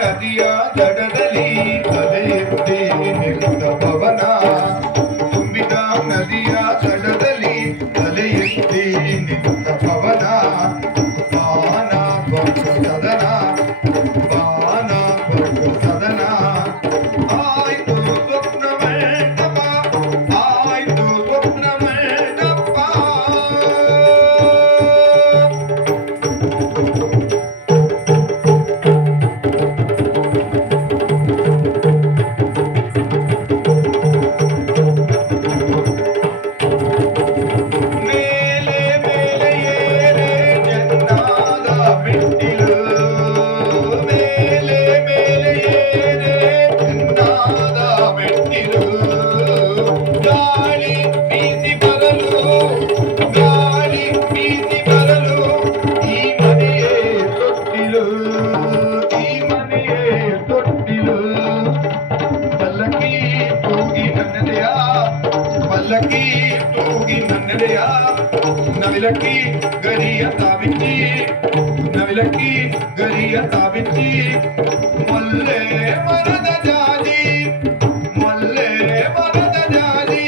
ನದಿಯ ದಡದಲ್ಲಿ ತಲೆ ಎತ್ತಿ ನಿಂತ ಪವನ, ತುಂಬಿದ ನದಿಯ ದಡದಲ್ಲಿ ತಲೆ ಎತ್ತಿ ನಿಂತ ಪವನ, ಬಾನ ದೊಡ್ಡ ಸದನ, ಬಾನ ದೊಡ್ಡ ಸದನ, ಆಯ್ತು ಸ್ವಪ್ನ ಮಂಟಪ, ಆಯ್ತು ಸ್ವಪ್ನ ಮಂಟಪ. ಪಲ್ಲಕ್ಕಿ ತೂಗಿ ನನ್ನಡೆಯ ನವಿಲಕ್ಕಿ ಗರಿಯ ತಾವಿಚ್ಚಿ, ನವಿಲಕ್ಕಿ ಗರಿಯ ತಾವಿಚ್ಚಿ, ಮೊಲ್ಲೆ ಮರದ ಜಾಲಿ, ಮೊಲ್ಲೆ ಮರದ ಜಾಲಿ,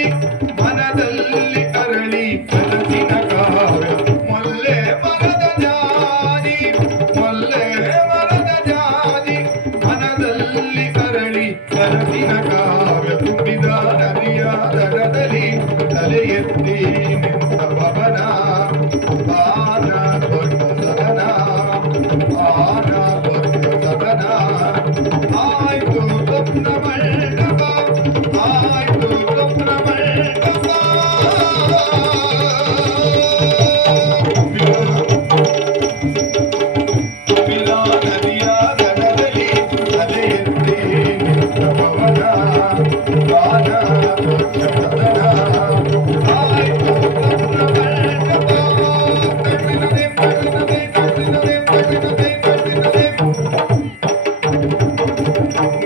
ಮನದಲ್ಲಿ ಅರಳಿ ಕನಸಿನ ಕಾವ್ಯ, ಮೊಲ್ಲೆ ಮರದ ಜಾಲಿ, ಮೊಲ್ಲೆ ಮರದ ಜಾಲಿ, ಮನದಲ್ಲಿ ಅರಳಿ ಕನಸಿನ ಕಾವ್ಯ, ತುಂಬಿದ ನದಿಯ ದಡದಲ್ಲಿ ತಲೆ ಎತ್ತಿ ನಿಂತ ಪವನ, ಬಾನ ದೊಡ್ಡ ಸದನ, ಬಾನ ದೊಡ್ಡ ಸದನ, ಆಯ್ತು ಸ್ವಪ್ನ ಮಂಟಪ, ಆಯ್ತು ಸ್ವಪ್ನ ಮಂಟಪ. ತುಂಬಿದ ನದಿಯ ದಡದಲ್ಲಿ ತಲೆ ಎತ್ತಿ ನಿಂತ ಪವನ, ಬಾನ ದೊಡ್ಡ ಸದನ, ಆಯ್ತು ಸ್ವಪ್ನ ಮಂಟಪ.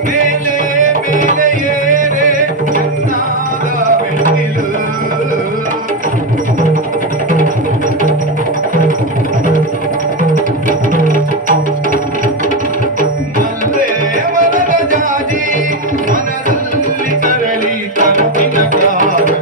ಮೇಲೆ ಮೇಲೆ ಏರೆ ಚೆನ್ನಾದ ಮೆಟ್ಟಿಲು, ಮಲ್ಲೆ ಮರದ ಜಾಜಿ, ಮನದಲ್ಲಿ ಅರಳಿ ಕನಸಿನ ಕಾವ್ಯ,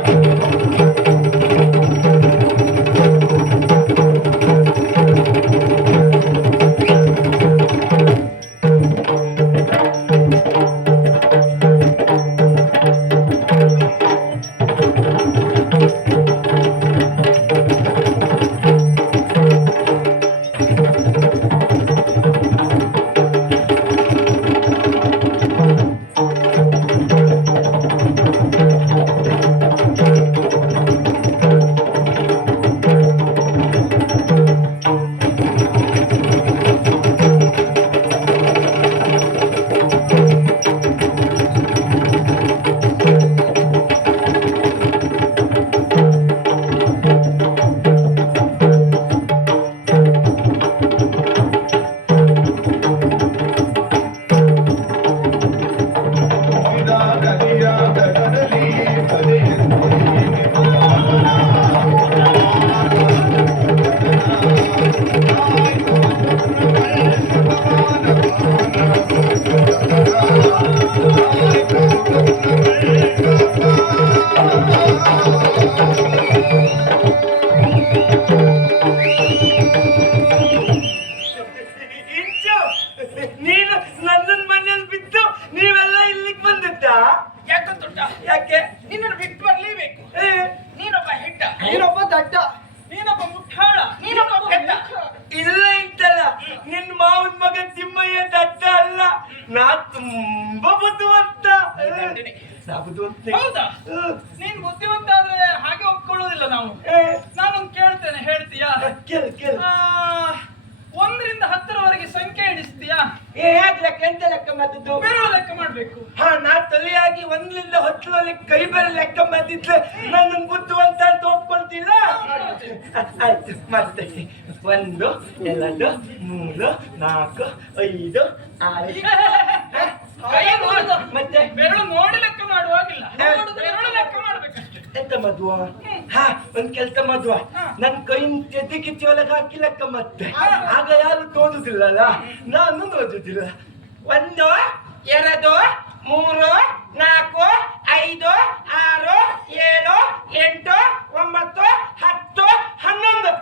ನದಿಯ ದಡದಲ್ಲಿ ತಲೆ ಎತ್ತಿ ನಿಂತ ಪವನ, ಆಯ್ತು ಸ್ವಪ್ನ ಇಂಚು, ನೀನು ನಂದನ್ ಮನೆಯಲ್ಲಿ ಬಿದ್ದು ನೀವೆಲ್ಲ ಇಲ್ಲಿಗೆ ಬಂದಿದ್ದ? ಯಾಕೆ ದೊಡ್ಡ? ಯಾಕೆ? ನಿನ್ನನ್ನು ಬಿಟ್ಟು ಬರ್ಲೇಬೇಕು. ನೀನೊಬ್ಬ ಹೆಡ್ಡ, ನೀನೊಬ್ಬ ದಡ್ಡ, ನೀನೊಬ್ಬ ಮುಟ್ಟಾಳ, ನೀನೊಬ್ಬ ಪೆದ್ದ. ಇಲ್ಲ ಇತ್ತಲ್ಲ, ನಿನ್ ಮಾವನ್ ಮಗ ತಿಮ್ಮಯ್ಯ ದಡ್ಡ ಅಲ್ಲ, ನಾ ತುಂಬಾ ಬುದ್ಧಿವಂತ. ದಂಡನೆ. ನಾ ಬುದ್ಧಿವಂತ. ಹೌದಾ? ನೀನ್ ಬುದ್ಧಿವಂತ ಆದ್ರೆ ಹಾಗೆ ಒಪ್ಕೊಳ್ಳೋದಿಲ್ಲ ನಾವು. ನಾನೊಂದು ಕೇಳ್ತೇನೆ, ಹೇಳ್ತೀಯಾ? ಕೇಳು ಕೇಳು. 1ರಿಂದ 10ರವರೆಗೆ ಸಂಖ್ಯೆ ಎಣಿಸ್ತೀಯಾ? ಹೇಗ್ ಲೆಕ್ಕ? ಎಂತ ಲೆಕ್ಕ ಮದ್ದು? ಬೆರಳು ಲೆಕ್ಕ ಮಾಡ್ಬೇಕು. ಹಾ, ನಾ ತಲೆಯಾಗಿ 1ರಿಂದ 10 ಕೈ ಬೆರಳು ಲೆಕ್ಕ ಮದ್ದಿದ್ರೆ ನನ್ನ ಬುದ್ಧಿವಂತ ಅಂತ ಒಪ್ಕೊಳ್ತಿಲ್ಲ. ಆಯ್ತು, ಮತ್ತೆ 1 2 3 4 5 6. ಕೈ ನೋಡು. ಮತ್ತೆ ಬೆರಳು ನೋಡಿ ಲೆಕ್ಕ ಮಾಡುವಾಗಿಲ್ಲ, ಬೆರಳು ಲೆಕ್ಕ ಮಾಡ್ಬೇಕಷ್ಟೇ. ಎಂತ ಮದುವ? ಹಾ, ಒಂದ್ ಕೆಲ್ಸ ಮದುವ, ನನ್ ಕೈ ತೆದ್ದಿಗಿತ್ತಿ ಒಳಗೆ ಹಾಕಿ ಲೆಕ್ಕ ಮತ್ತೆ ಆಗ ಯಾರು ತೋದು ಓದುದಿಲ್ಲಲ್ಲ, ನಾನು ಓದುದಿಲ್ಲ. 1 2 3 4 5 6 7 8 9 10 11.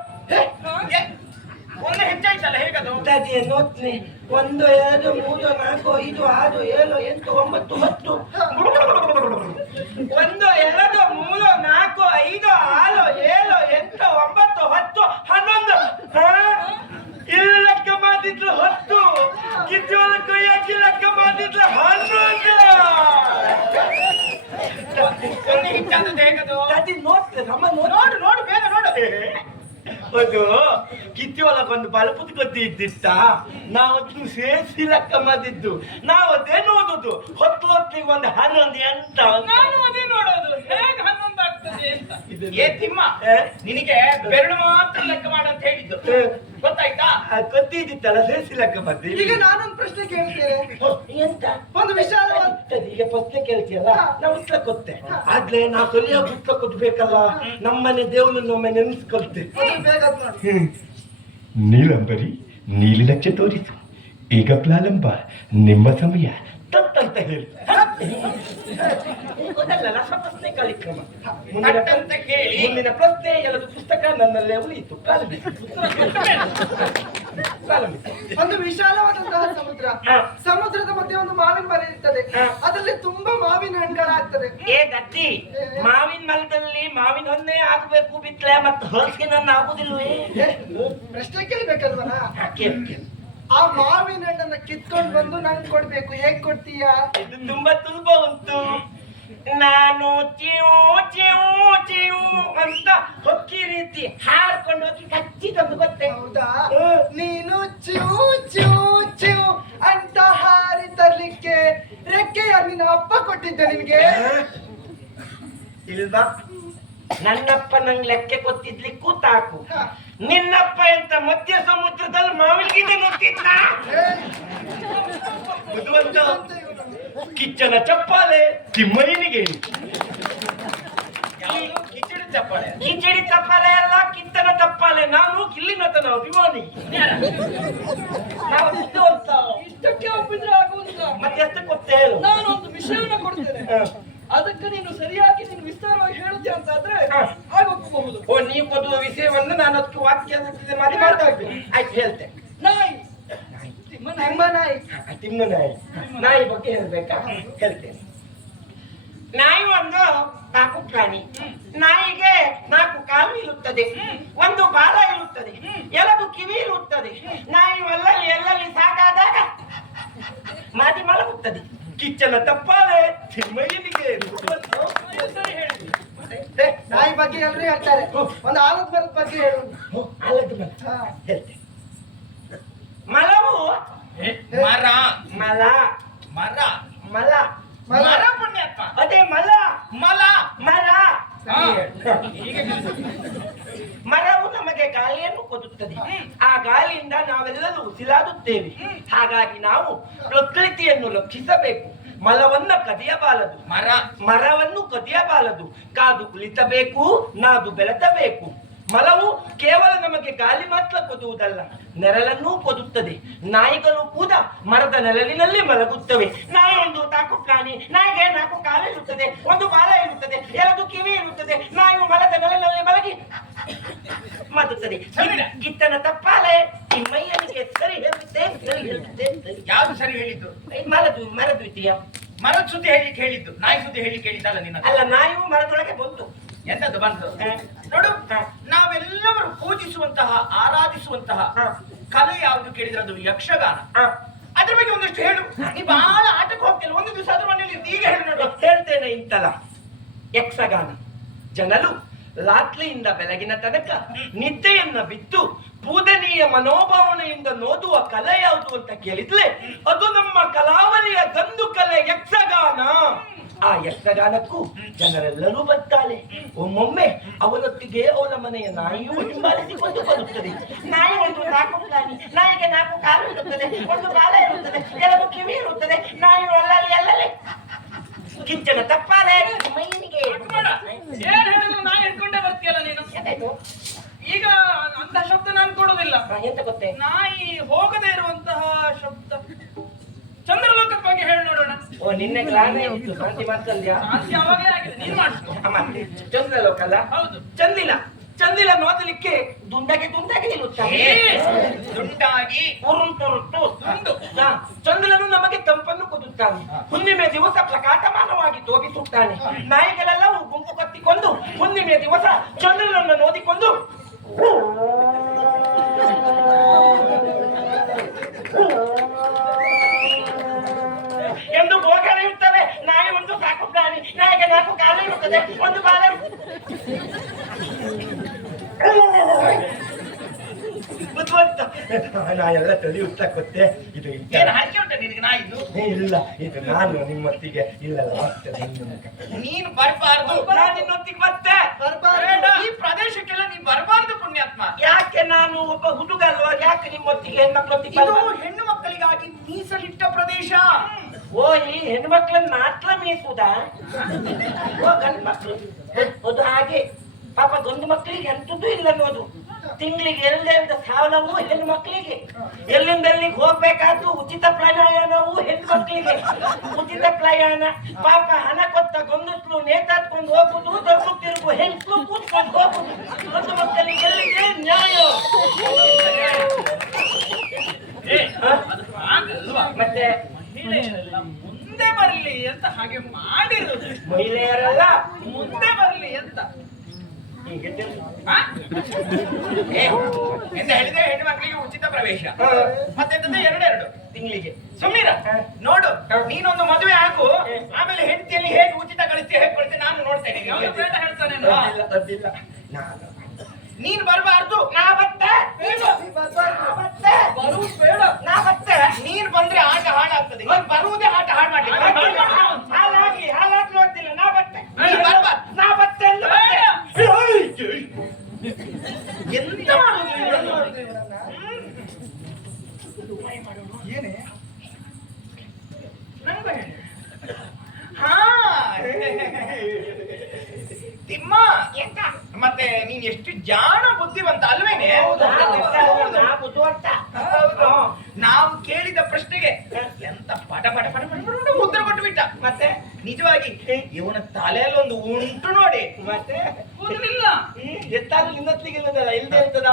ಒಂದು ಹೆಚ್ಚಾಯ್ತಲ್ಲ, ಹೇಗದು? ಅದೇ ನೋಡ್ತೀನಿ. 1 2 3 4 5 6 7 8 9 10. 1 2 3 4 5 6 7 8 9 10 11. ಇಲ್ಲಿ ಲೆಕ್ಕ ಮಾಡಿದ್ರು 10, ಕಿತ್ತೋಳ ಕೈ ಹಾಕಿ ಲೆಕ್ಕ ಮಾಡಿದ್ರು 11. ಒಂದು ಹೆಚ್ಚಾದದ್ದು ಹೇಗದು? ಅದೇ ನೋಡ್ತೇನೆ ನಮ್ಮ ನೋಡು ನೋಡು, ಬೇಗ ನೋಡು. ಅದು ಕಿತ್ತಿಯೊಳಗೊಂದು ಬಲಪುತ್ ಗದ್ದೆ ಇದ್ದಿತ್ತ, ನಾವತ್ತು ಸೇರಿಸಿ ಲೆಕ್ಕ ಮಾಡಿದ್ದು. ನಾವು ಅದೇ ನೋಡುದು, ಹೊತ್ತಿಗೆ ಒಂದು 11 ಎಂತ. ನಾನು ಅದೇ ನೋಡೋದು, ಹೇಗೆ 11 ಆಗ್ತದೆ ಅಂತ. ಇದೆಲ್ಲ- ಏ ತಿಮ್ಮ, ನಿನಗೆ ಬೆರಳು ಮಾತ್ರ ಲೆಕ್ಕ ಮಾಡಂತ ಹೇಳಿದ್ದು ಗೊತ್ತಾಯ್ತಾ? ಗೊತ್ತಿದ್ದಿತ್ತಲ್ಲ, ಸೇರಿಸಿ ಲೆಕ್ಕ ಮಾಡಿದ್ದು. ಈಗ ನಾನೊಂದು ಪ್ರಶ್ನೆ ಕೇಳ್ತೇನೆ. ಎಂತ ಒಂದು ವಿಶಾಲವಾದ ಈಗ ಪ್ರಶ್ನೆ ಕೇಳ್ತೀಯಲ್ಲ, ನಾವು ಉತ್ತರ ಕೊಟ್ಟೆ. ಆದ್ರೆ ನಾವು ಸರಿಯಾಗಿ ಉತ್ತರ ಕೊಡ್ಬೇಕಲ್ಲ. ನಮ್ಮನೆ ದೇವನನ್ನು ಒಮ್ಮೆ ನೆನೆಸ್ಕೊಳ್ತೆ. ಬೇಗ ಅದ್ ನೋಡಿ. ನೀಲಂಬರಿ ನೀಲಿ ಲಕ್ಷ ತೋರಿಸು. ಈಗ ಪ್ರಾರಂಭ, ನಿಮ್ಮ ಸಮಯ. ತತ್ತಂತ ಹೇಳಿ ಗೊತ್ತಲ್ಲ, ರಸಪ್ರಶ್ನೆ ಕಾರ್ಯಕ್ರಮ. ತಟ್ಟಂತ ಕೇಳಿ ಮುಂದಿನ ಪ್ರಶ್ನೆ ಎಲ್ಲದು ಪುಸ್ತಕ ನನ್ನಲ್ಲೇ ಉಳಿಯಿತು. ಪ್ರಾರಂಭಿಸಿ. ಒಂದು ವಿಶಾಲವಾದಂತಹ ಸಮುದ್ರ. ಹಾ. ಸಮುದ್ರದ ಮಧ್ಯೆ ಒಂದು ಮಾವಿನ ಮರ ಇರ್ತದೆ. ಹಾ. ಅದರಲ್ಲಿ ತುಂಬಾ ಮಾವಿನ ಹಣ್ಣುಗಳಾಗ್ತದೆ. ಏ ಗಟ್ಟಿ, ಮಾವಿನ ಮರದಲ್ಲಿ ಮಾವಿನ ಹಣ್ಣೆ ಆಗ್ಬೇಕು ಬಿಟ್ರೆ ಮತ್ತೆ ಹಲಸಿನ ಆಗುದಿಲ್ವೇ? ಪ್ರಶ್ನೆ ಕೇಳ್ಬೇಕಲ್ವನ? ಕೇಳು. ಆ ಮಾವಿನ ಹಣ್ಣನ್ನ ಕಿತ್ಕೊಂಡು ಬಂದು ನಂಗೆ ಕೊಡ್ಬೇಕು. ಹೇಗ್ ಕೊಡ್ತೀಯಾ? ಇದು ತುಂಬಾ ಸುಲಭ ಉಂಟು. ನಾನು ಚೀವು ಚೀವು ಚೀವು ಅಂತ ಹೊಕ್ಕಿ ರೀತಿ ಹಾಡ್ಕೊಂಡು ಹೋಗಿ ಕಚ್ಚಿ ತಂದು ಗೊತ್ತೇ. ಹೌದಾ? ನೀನು ಚೂ ಚೂ ಚೂ ಅಂತ ಹಾರಿ ತರ್ಲಿಕ್ಕೆ ರೆಕ್ಕೆಯ ನಿನ್ನ ಅಪ್ಪ ಕೊಟ್ಟಿದ್ದೆ ನಿನ್ಗೆ. ಇಲ್ವಾ? ನನ್ನಪ್ಪ ನಂಗೆ ಲೆಕ್ಕ ಗೊತ್ತಿದ್ಲಿಕ್ಕೂ ತಾಕು. ಹಾ. ನಿನ್ನಪ್ಪ ಎಂತ ಮಧ್ಯ ಸಮುದ್ರದಲ್ಲಿ ಮಾವಿನ ಗಿಡ ನುತ್ತಿದ್ದ? ಬುದ್ಧಿವಂತ. ಕಿಚ್ಚನ ಚಪ್ಪಾಲೆ ತಿಮ್ಮಯ್ಯನಿಗೆ. ಕಿಚಡಿ ಚಪ್ಪಾಳೆ. ಕಿಚಡಿ ತಪ್ಪಾಲೆ ಅಲ್ಲ, ಕಿತ್ತನ ತಪ್ಪಾಲೆ. ನಾನು ಕಿಲ್ಲಿನತನ ಅಭಿಮಾನಿ. ನಾವು ಬುದ್ಧಿವಂತ. ಇಷ್ಟಕ್ಕೆ ಒಪ್ಪಿದ್ರೆ ಆಗುವುದಿಲ್ಲ. ಮತ್ತೆ ಎಷ್ಟು ಗೊತ್ತೇ ಹೇಳು. ನಾನೊಂದು ವಿಷಯವನ್ನ ಕೊಡ್ತೇನೆ. ಹ. ಅದಕ್ಕೆ ನೀನು ಸರಿಯಾಗಿ ನೀನು ವಿಸ್ತಾರವಾಗಿ ಹೇಳುತ್ತೀಯ ಅಂತ ಆದ್ರೆ ಹಾ. ಆಗೋಗಬಹುದು. ಓ, ನೀವು ಕೊಡುವ ವಿಷಯವನ್ನು ನಾನು ಅದಕ್ಕೆ ವಾಕ್ಯ ಮಾಡಿ ಮಾಡ್ತಾ ಇದ್ದೀನಿ. ಆಯ್ತು, ಹೇಳ್ತೇನೆ. ನಾಯಿ ನಿಮ್ಮ ನಾಯಿ. ತಿಮ್ಮ ನಾಯಿ. ನಾಯಿ ಬಗ್ಗೆ ಹೇಳ್ಬೇಕಾ? ಹೇಳ್ತೇನೆ. ನಾಯಿ ಒಂದು ನಾಲ್ಕು ಪ್ರಾಣಿ. ನಾಯಿಗೆ 4 ಕಾಲು ಇರುತ್ತದೆ, ಒಂದು ಬಾಲ ಇರುತ್ತದೆ, 2 ಕಿವಿ ಇರುತ್ತದೆ. ನಾಯಿ ಎಲ್ಲಲ್ಲಿ ಸಾಕಾದಾಗ ಮಾತಿ ಮಲಗುತ್ತದೆ. ಕಿಚ್ಚನ ತಪ್ಪಾಲೆ ತಿಮ್ಮಯ್ಯನಿಗೆ. ಸರಿ ಹೇಳಿ. ನಾಯಿ ಬಗ್ಗೆ ಎಲ್ಲರೂ ಹೇಳ್ತಾರೆ. ಒಂದು ಆಲದ ಮರದ ಬಗ್ಗೆ ಹೇಳು. ಅಲ್ಲದ ಮಲ ಹಾ. ಹೇಳ್ತೇನೆ. ಮಲವು ಮರ ಮಲ ಮರ ಮಲ ಮರ ಪುಣ್ಯಾತ್ಮ. ಅದೇ ಮಲ ಮಲ ಮರ. ಹಾ. ಹೀಗೆ ಮರವು ನಮಗೆ ಗಾಳಿಯನ್ನು ಕೊಡುತ್ತದೆ. ಆ ಗಾಳಿಯಿಂದ ನಾವೆಲ್ಲರೂ ಉಸಿರಾಡುತ್ತೇವೆ. ಹಾಗಾಗಿ ನಾವು ಪ್ರಕೃತಿಯನ್ನು ರಕ್ಷಿಸಬೇಕು. ಮಲವನ್ನ ಕದಿಯಬಾರದು, ಮರವನ್ನು ಕದಿಯಬಾರದು. ಕಾದು ಕುಳಿತಬೇಕು, ನಾದು ಬೆಳೆಸಬೇಕು. ಮಲವು ಕೇವಲ ನಮಗೆ ಗಾಳಿ ಮಾತ್ರ ಕೊಡುವುದಲ್ಲ, ನೆರಳನ್ನೂ ಕೊಡುತ್ತದೆ. ನಾಯಿಗಳು ಕೂಡ ಮರದ ನೆರಳಿನಲ್ಲಿ ಮಲಗುತ್ತವೆ. ನಾಯಿ ಒಂದು ತಾಕು ಪ್ರಾಣಿ. ನಾಯಿಗೆ 4 ಕಾಲು ಇರುತ್ತದೆ, ಒಂದು ಬಾಲ ಇರುತ್ತದೆ, 2 ಕಿವಿ ಇರುತ್ತದೆ. ನಾಯಿಯು ಮರದ ನೆರಳಿನಲ್ಲಿ ಮಲಗಿ ಮದುತ್ತದೆ. ಗಿತ್ತನ ತಪ್ಪಾಲೆ ತಿಮ್ಮಯ್ಯನಿಗೆ ಸರಿ ಹೇಳುತ್ತೆ, ಸರಿ ಹೇಳುತ್ತೆ. ಯಾವ್ದು ಸರಿ ಹೇಳಿದ್ದು? ಮರದು ಇದೆಯಾ? ಮರದ ಸುದ್ದಿ ಹೇಳಿಕ್ಕೆ ಹೇಳಿದ್ದು, ನಾಯಿ ಸುದ್ದಿ ಹೇಳಿಕ್ಕೆ ಹೇಳಿದ್ದಲ್ಲ ನಿನ್ನ. ಅಲ್ಲ, ನಾಯಿಯು ಮರದೊಳಗೆ ಬಂತು. ಎಂತದ್ದು ಬಂತು ನೋಡು. ನಾವೆಲ್ಲವರು ಪೂಜಿಸುವಂತಹ ಆರಾಧಿಸುವಂತಹ ಕಲೆ ಯಾವುದು ಕೇಳಿದ್ರೆ ಅದು ಯಕ್ಷಗಾನ. ಅದ್ರ ಬಗ್ಗೆ ಒಂದಷ್ಟು ಹೇಳು. ನೀ ಬಹಳ ಆಟಕ್ಕೆ ಹೋಗ್ತಿಲ್ಲ, ಒಂದು ದಿವಸ ಅದ್ರ ಮನೆಯಲ್ಲಿ ಈಗ ಹೇಳು ನೋಡು. ಹೇಳ್ತೇನೆ ಇಂತಲ. ಯಕ್ಷಗಾನ ಜನರು ರಾತ್ರಿಯಿಂದ ಬೆಳಗಿನ ತನಕ ನಿದ್ದೆಯನ್ನ ಬಿಟ್ಟು ಪೂಜನೀಯ ಮನೋಭಾವನೆಯಿಂದ ನೋಡುವ ಕಲೆ ಯಾವುದು ಅಂತ ಕೇಳಿದ್ರೆ ಅದು ನಮ್ಮ ಕಲಾವಳಿಯ ಗಂಡು ಕಲೆ ಯಕ್ಷಗಾನ. ಆ ಯಕ್ಷಗಾನಕ್ಕೂ ಜನರೆಲ್ಲರೂ ಬರ್ತಾರೆ. ಒಮ್ಮೊಮ್ಮೆ ಅವನೊಟ್ಟಿಗೆ ಅವನ ಮನೆಯ ನಾಯಿಯೂ ಹಿಂಬಾಲಿಸಿಕೊಂಡು ಬರುತ್ತದೆ. ನಾಯಿ ಒಂದು 4 ಪ್ರಾಣಿ. ನಾಯಿಗೆ 4 ಕಾಲು ಇರುತ್ತದೆ, ಒಂದು ಬಾಲ ಇರುತ್ತದೆ, 2 ಕಿವಿ ಇರುತ್ತದೆ. ನಾಯಿ ಅಲ್ಲಲ್ಲಿ ಕಿಚ್ಚನ ತಪ್ಪಾಲೆ ಮೈನಿಗೆ. ಏನ್ ಹೇಳಿದ್ರು ನಾಯಿ ಹಿಡ್ಕೊಂಡೇ ಬರ್ತೀಯಲ್ಲ ನೀನು. ಈಗ ಅಂತ ಶಬ್ದ ನಾನು ಕೊಡುದಿಲ್ಲ. ಎಂತ ಗೊತ್ತೇ? ನಾಯಿ ಹೋಗದೆ ಓ ನಿನ್ನೆ ಗ್ಲಾನೇ ಇತ್ತು ಶಾಂತಿ ಮಾಡ್ತಂದ್ಯಾ? ಶಾಂತಿ ಯಾವಾಗಲೇ ಆಗಿದೆ, ನೀನ್ ಮಾಡಿಸ್ಕೊ. ಮತ್ತೆ ಚಂದ್ರ ಲೋಕಲ್ಲ? ಹೌದು. ಚಂದಿಲ್ಲ ಚಂದಿಲ್ಲ ನೋದಲಿಕ್ಕೆ ದುಂಡಗೆ ನಿಲ್ಲುತ್ತಾರೆ, ದುಂಡಾಗಿ ಉರುಟು ಚಂದ್ರನು ನಮಗೆ ತಂಪನ್ನು ಕೊಡುತ್ತಾನೆ. ಹುಣ್ಣಿಮೆ ದಿವಸ ಪ್ರಕಾಶಮಾನವಾಗಿ ತೋರಿಸುತ್ತಾನೆ. ನಾಯಿಗಳೆಲ್ಲವೂ ಗುಂಪು ಕಟ್ಟಿಕೊಂಡು ಹುಣ್ಣಿಮೆ ದಿವಸ ಚಂದ್ರನನ್ನು ನೋಡಿಕೊಂಡು ಎಂದು ಗೋಗರೆಯುತ್ತವೆ. ನಾಯಿ ಒಂದು ಸಾಕು ಪ್ರಾಣಿ, ನಾಯಿಗೆ 4 ಕಾಲು ಇರುತ್ತದೆ, ಒಂದು ಬಾಲ ಬುದ್ಧಿವಂತ. ನಾ ಎಲ್ಲ ತಿಳಿಯುತ್ತಾ ಗೊತ್ತೇ. ಇದು ಏನು ಹಾಕಿ ಉಂಟ ನಿನಗೆ ನಾಯಿದು? ಇಲ್ಲ, ಇದು ನಾನು ನಿಮ್ಮೊತ್ತಿಗೆ ಇಲ್ಲಲ್ಲ ಮತ್ತೆ ನೀನು ಬರಬಾರ್ದು. ನಾನು ನಿನ್ನೊತ್ತಿಗೆ ಮತ್ತೆ ಬರ್ಬಾರ್ದು. ಈ ಪ್ರದೇಶಕ್ಕೆಲ್ಲ ನೀನ್ ಬರಬಾರ್ದು ಪುಣ್ಯಾತ್ಮ. ಯಾಕೆ? ನಾನು ಒಬ್ಬ ಹುಡುಗ ಅಲ್ವಾ? ಯಾಕೆ ನಿಮ್ಮೊತ್ತಿಗೆ ಹೆಣ್ಮಕ್ಳೊತ್ತಿಗೆ ಇದು ಹೆಣ್ಣು ಮಕ್ಕಳಿಗಾಗಿ ಮೀಸಲಿಟ್ಟ ಪ್ರದೇಶ. ಓ, ಈ ಹೆಣ್ಮಕ್ಳನ್ನ ಮಾತ್ರ ಮೀಸುದಾ? ಓ, ಗಂಡು ಮಕ್ಳು ಅದು ಹಾಗೆ. ಪಾಪ ಗಂಡು ಮಕ್ಕಳಿಗೆ ಎಂತದ್ದು ಇಲ್ಲ ಅನ್ನೋದು. ತಿಂಗಳಿಗೆ 2 ಸಾಲವು ಹೆಣ್ಣು ಮಕ್ಕಳಿಗೆ, ಎಲ್ಲಿಂದ ಎಲ್ಲಿಗೆ ಹೋಗ್ಬೇಕಾದ್ರೂ ಉಚಿತ ಪ್ರಯಾಣವು ಹೆಣ್ಣು ಮಕ್ಕಳಿಗೆ. ಉಚಿತ ಪ್ರಯಾಣ. ಪಾಪ ಹಣ ಕೊಟ್ಟ ಗಂಡಸ್ಲು ನೇತಾಡ್ಕೊಂಡು ಹೋಗುದು, ದೊಡ್ಡ ತಿರುಗು ಹೆಣ್ಸು ಕೂತ್ಕೊಂಡು ಹೋಗುದು. ಗಂಡು ಮಕ್ಕಳಿಗೆ ಎಲ್ಲಿಗೆ ನ್ಯಾಯ? ಮತ್ತೆ ಮಹಿಳೆಯರೆಲ್ಲ ಮುಂದೆ ಬರಲಿ ಅಂತ ಹಾಗೆ ಮಾಡಿರುದು. ಮಹಿಳೆಯರಲ್ಲ ಮುಂದೆ ಬರಲಿ ಅಂತ. ಹೀಗೆ ಎಂತ ಹೇಳಿದ್ರೆ ಹೆಣ್ಣು ಮಕ್ಕಳಿಗೆ ಉಚಿತ ಪ್ರವೇಶ. ಮತ್ತೆಂತಂದ್ರೆ 2 ತಿಂಗಳಿಗೆ. ಸುಮ್ಮೀರ ನೋಡು, ನೀನೊಂದು ಮದುವೆ ಆಗು, ಆಮೇಲೆ ಹೆಂಡತಿಯಲ್ಲಿ ಹೇಗೆ ಉಚಿತ ಕಳಿಸ್ತೀಯ, ಹೇಗೆ ಕೊಡ್ತೀಯ ನಾನು ನೋಡ್ತೇನೆ. ಹೇಳ್ತಾನೆ ಅದಿಲ್ಲ. ನಾನು ನೀನ್ ಬರಬಾರ್ದು. ನಾ ಬತ್ತೆ ಬರುವುದು ಬೇಡ. ನಾ ಬತ್ತೆ. ನೀನ್ ಬಂದ್ರೆ ಆಟ ಹಾಳಾಗ್ತದೆ. ನೀನ್ ಬರುವುದೇ ಆಟ ಹಾಳು ಮಾಡ್ಲಿಕ್ಕೆ. ಹಾಲಾಗಿ ನೋಡ್ತಿಲ್ಲ. ನಾ ಬತ್ತೆ. ನೀನ್ ಬರ್ಬಾರ್ದು. ನಾ ಬತ್ತೆ ಅಂತ ಬತ್ತೆ. ಎಂತ ಮಾಡುದು? ಏನೇ ಹಾ ತಿಮ್ಮ, ಮತ್ತೆ ನೀನ್ ಎಷ್ಟು ಜಾಣ ಬುದ್ಧಿವಂತ ಅಲ್ವೇನೆ? ನಾವು ಕೇಳಿದ ಪ್ರಶ್ನೆಗೆ ಎಂತ ಪಟ ಪಟ ಪಟ ಪಟ ಪಟ ಉತ್ತರ ಕೊಟ್ಟು ಬಿಟ್ಟ. ಮತ್ತೆ ನಿಜವಾಗಿ ಇವನ ತಲೆಯಲ್ಲೊಂದು ಉಂಟು ನೋಡಿ. ಮತ್ತೆ ಕೂದಲಿಲ್ಲ. ಎತ್ತಾದ್ರೂ ನಿನ್ನತ್ಲಿಗೆ ಇಲ್ಲದಲ್ಲ, ಇಲ್ದೇ ಇರ್ತದ?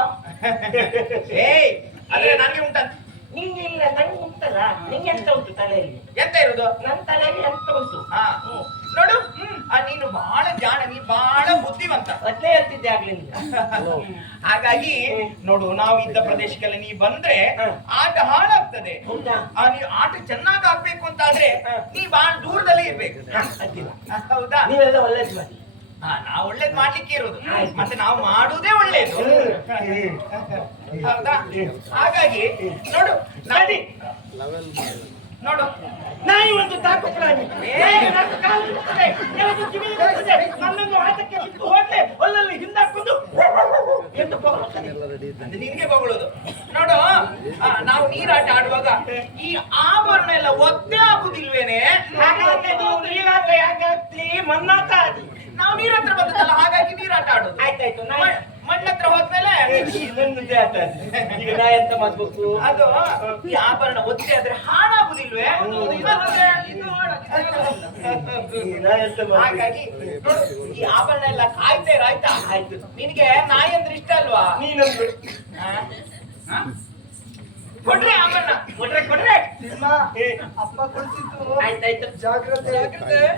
ಏಯ್, ಅದೇ ನನಗೆ ಉಂಟಂತ. ನಿಂಗೆ ಇಲ್ಲ, ನಂಗೆ ಉಂಟಲ್ಲ. ನಿಂಗೆ ಎಂತ ಉಂಟು ತಲೆಯಲ್ಲಿ? ಎಂತ ಇರುದು? ನನ್ನ ತಲೆಯಲ್ಲಿ ಎಂತ ಉಂಟು? ಹಾ ನೋಡು, ನೀನು ಬಹಳ ಜಾಣ, ನೀ ಬಹಳ ಬುದ್ಧಿವಂತ. ಅದ್ನೇ ಹೇಳ್ತಿದ್ದೆ ಆಗ್ಲಿಂದ. ಹಾಗಾಗಿ ನೋಡು, ನಾವು ಇದ್ದ ಪ್ರದೇಶಕ್ಕೆಲ್ಲ ನೀ ಬಂದ್ರೆ ಆಟ ಹಾಳಾಗ್ತದೆ. ಹೌದಾ? ನೀವು ಆಟ ಚೆನ್ನಾಗಿ ಆಗ್ಬೇಕು ಅಂತ ಆದ್ರೆ ನೀ ಬಹಳ ದೂರದಲ್ಲಿ ಇರ್ಬೇಕು. ಅಡ್ಡಿಲ್ಲ. ಹೌದಾ? ನೀವೆಲ್ಲ ಒಳ್ಳೇದು ಮಾಡಿ. ನಾವು ಒಳ್ಳೇದ್ ಮಾಡ್ಲಿಕ್ಕೆ ಇರೋದು, ಮತ್ತೆ ನಾವು ಮಾಡುವುದೇ ಒಳ್ಳೇದು. ಹೌದಾ? ಹಾಗಾಗಿ ನೋಡು, ನೋಡು, ನಾಯಿ ಒಂದು ತಾಕು ಪ್ರಾಣಿ. ನಾಲ್ಕು ಕಾಲು ಇರ್ತದೆ, ಎರಡು ಕಿವಿ ಇರ್ತದೆ. ನನ್ನನ್ನು ಆಟಕ್ಕೆ ಬಿಟ್ಟು ಹೋದ್ರೆ ಅಲ್ಲಲ್ಲಿ ಹಿಂದಾಕೊಂಡು ಎಂದು ಬರುತ್ತದೆ. ಅದು ನಿನ್ಗೆ ಬಗಳೋದು. ನೋಡು, ನಾವು ನೀರಾಟ ಆಡುವಾಗ ಈ ಆಭರಣ ಎಲ್ಲ ಒದ್ದೆ ಆಗುದಿಲ್ವೇನೆ? ಹಾಗಾಗಿ ಅದು ನೀರಾಟ ಯಾಕಾಗ್ತಿ? ಮನ್ನಾಟ ಆಡಿ. ನಾವು ನೀರ ಹತ್ರ ಬಂದದಲ್ಲ, ಹಾಗಾಗಿ ನೀರಾಟ ಆಡೋದು. ಆಯ್ತಾಯ್ತು. ಮಣ್ಣ ಹತ್ರ ಹೋದ್ಮೇಲೆ ಇನ್ನೊಂದೇ ಆಟ ಆಡಿ. ಈಗ ನಾ ಎಂತ ಮಾಡ್ಬೇಕು? ಅದು ಈ ಆಭರಣ ಒದ್ದೆ ಆದ್ರೆ ಹಾಳಾಗುದಿಲ್ವೇ? ನಾ ಎಂತ ಮಾಡ್ಬೇಕು? ಹಾಗಾಗಿ ನೋಡು, ಈ ಆಭರಣ ಎಲ್ಲ ಕಾಯ್ತಾ ಇರು, ಆಯ್ತಾ? ಆಯ್ತು. ನಿನಗೆ ನಾಯಿ ಅಂದ್ರೆ ಇಷ್ಟ ಅಲ್ವಾ? ನೀನೊಂದು ಕೊಡ್ರೆ ಆಭರಣ, ಕೊಡ್ರೆ. ನಿಮ್ಮ ಅಪ್ಪ ಕೊಡ್ತಿತ್ತು. ಆಯ್ತಾಯ್ತು. ಜಾಗ್ರತೆ.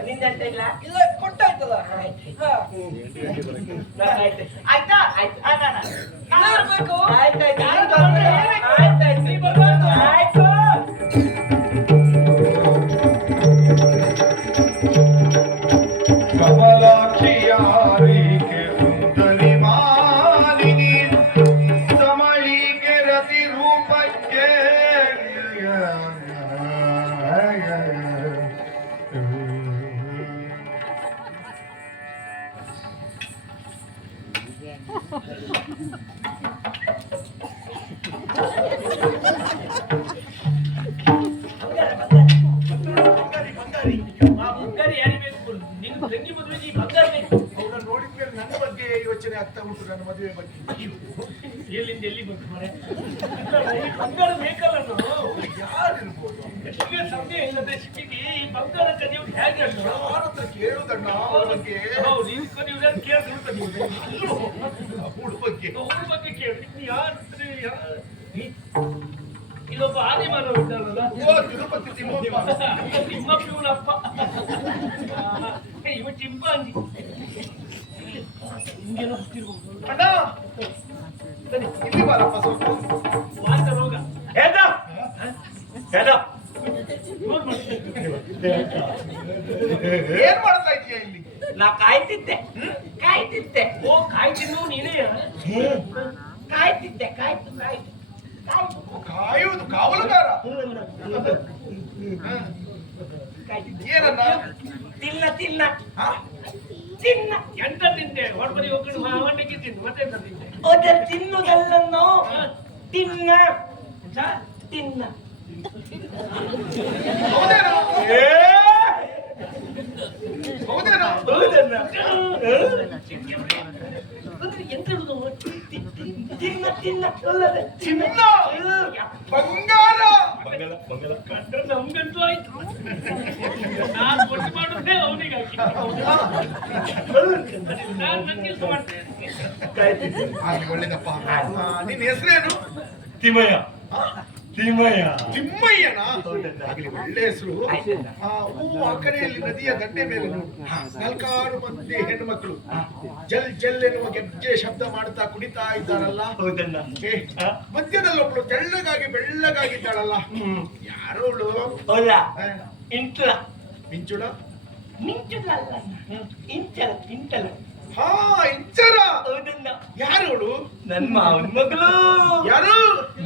ನಿಂದೆಂತ ಇಲ್ಲ? ಇಲ್ಲ, ಕೊಟ್ಟಾಯ್ತಲ್ಲ. ಆಯ್ತಾ? ನಾನು ಇರ್ಬೇಕು. ಆಯ್ತಾಯ್ತು. ಯಾರು ತಗೊಂಡ್ರೆ? ಆಯ್ತಾಯ್ತು. ನೀ ಬರ್ಬಾರ್ದು. ಆಯ್ತು. कमलाक्षियारी के सुंदरी मालिनी समली के रति रूप के ಇಲ್ಲದೆ ಸಿಕ್ಕಿಗೆ ಈ ಬಂಗಾರ ಕದಿಯು ಹೇಗೆ ಅಣ್ಣ? ಯಾರ ಹತ್ರ ಕೇಳುದಣ್ಣ ಅವ್ರ ಬಗ್ಗೆ? ಹೌದು, ಈ ಕದಿಯುವುದನ್ನು ಕೇಳಿದ್ರು ನೀವು ಅವಳ ಬಗ್ಗೆ ಅವ್ರ ಬಗ್ಗೆ ಕೇಳಿ ಯಾರು ಇಲ್ಲೊಬ್ಬ ಆದಿಮಾನವ ಇದ್ದಾನಲ್ಲ, ಓ ತಿರುಪತಿ ತಿಮ್ಮಪ್ಪ. ತಿಮ್ಮಪ್ಪ ಇವನಪ್ಪ. ಇವ ಚಿಂಪಾಂಜಿ ಹಿಂಗೇನೋ ಹತ್ತಿರ್ಬೋದು. ಅಣ್ಣ ಇಲ್ಲಿ ಬಾರಪ್ಪ ಸ್ವಲ್ಪ. ವಾತ ರೋಗ ಹೇಳ ಹೇಳ ನೋಡ್ ಮಾಡ್ತೀನಿ. ಏನ್ ಮಾಡ್ತಾ ಇದೀಯ ಇಲ್ಲಿ? ನಾ ಕಾಯ್ತಿದ್ದೆ ಕಾಯ್ತಿದ್ದೆ ಓ ಕಾಯ್ತಿನ್ನು ನೀನೇ ಕಾಯ್ತಿದ್ದೆ ಕಾಯ್ತು ಕಾಯ್ತು ಕಾಯ್ತು ಕಾಯುವುದು ಕಾವಲುಗಾರ. ಏನನ್ನ? ತಿನ್ನ ತಿನ್ನ ಹಾ? ತಿನ್ನ ಎಂತ ತಿಂದೆ? ಹೊರಬರಿ ಹೋಗಿ ಅವನಿಗೆ ತಿಂದು ಮತ್ತೆ ಎಂತ ತಿಂದೆ? ಅದ ತಿನ್ನುವುದಲ್ಲನ್ನು ತಿನ್ನ ತಿನ್ನ ಹೌದೇನೋ? ಹೌದೇನೋ? ಅಂದ್ರೆ ಎಂತ ಹೇಳುದು? ತಿನ್ನ ತಿನ್ನ ಅಲ್ಲದೆ ಚಿನ್ನ, ಬಂಗಾರ. ಕಂಡ್ರೆ ನಮ್ಗಂತೂ ಆಯ್ತು. ನಾನು ಒಟ್ಟು ಮಾಡೋದೇ ಅವನಿಗಾಗಿ. ನಾನು ನನ್ನ ಕೆಲಸ ಮಾಡ್ತೇನೆ. ಆಗ್ಲಿ ಒಳ್ಳೇದಪ್ಪ. ನಿನ್ನ ಹೆಸರೇನು? ತಿಮ್ಮಯ್ಯ ತಿಮ್ಮಯ್ಯ ತಿಮ್ಮಯ್ಯನ? ಆಗ್ಲಿ ಒಳ್ಳೆ ಹೆಸರು. ಆ ಕಡೆಯಲ್ಲಿ ನದಿಯ ದಂಡೆ ಮೇಲೆ ನೋಡು, ನಾಲ್ಕಾರು ಮಂದಿ ಹೆಣ್ಣು ಮಕ್ಕಳು ಜಲ್ ಜಲ್ ಎನ್ನುವ ಗೆಜ್ಜೆ ಶಬ್ದ ಮಾಡುತ್ತಾ ಕುಡಿತಾ ಇದ್ದಾರಲ್ಲ. ಹೌದಣ್ಣ ಏ, ಮಧ್ಯದಲ್ಲಿ ಒಬ್ಳು ತೆಳ್ಳಗಾಗಿ ಬೆಳ್ಳಗಾಗಿದ್ದಾಳಲ್ಲ, ಯಾರು ಅವಳು? ಅಲ್ಲ ಇಂಟ್ಲ ಮಿಂಚುಳ? ಮಿಂಚುದಲ್ಲ ಇಂಚಲ ಇಂಟಲ ಹಾ, ಇಂಚರ. ಹೌದಣ್ಣ ಯಾರು ಅವಳು? ನನ್ನ ಮಾವನ ಮಗಳು ಯಾರು?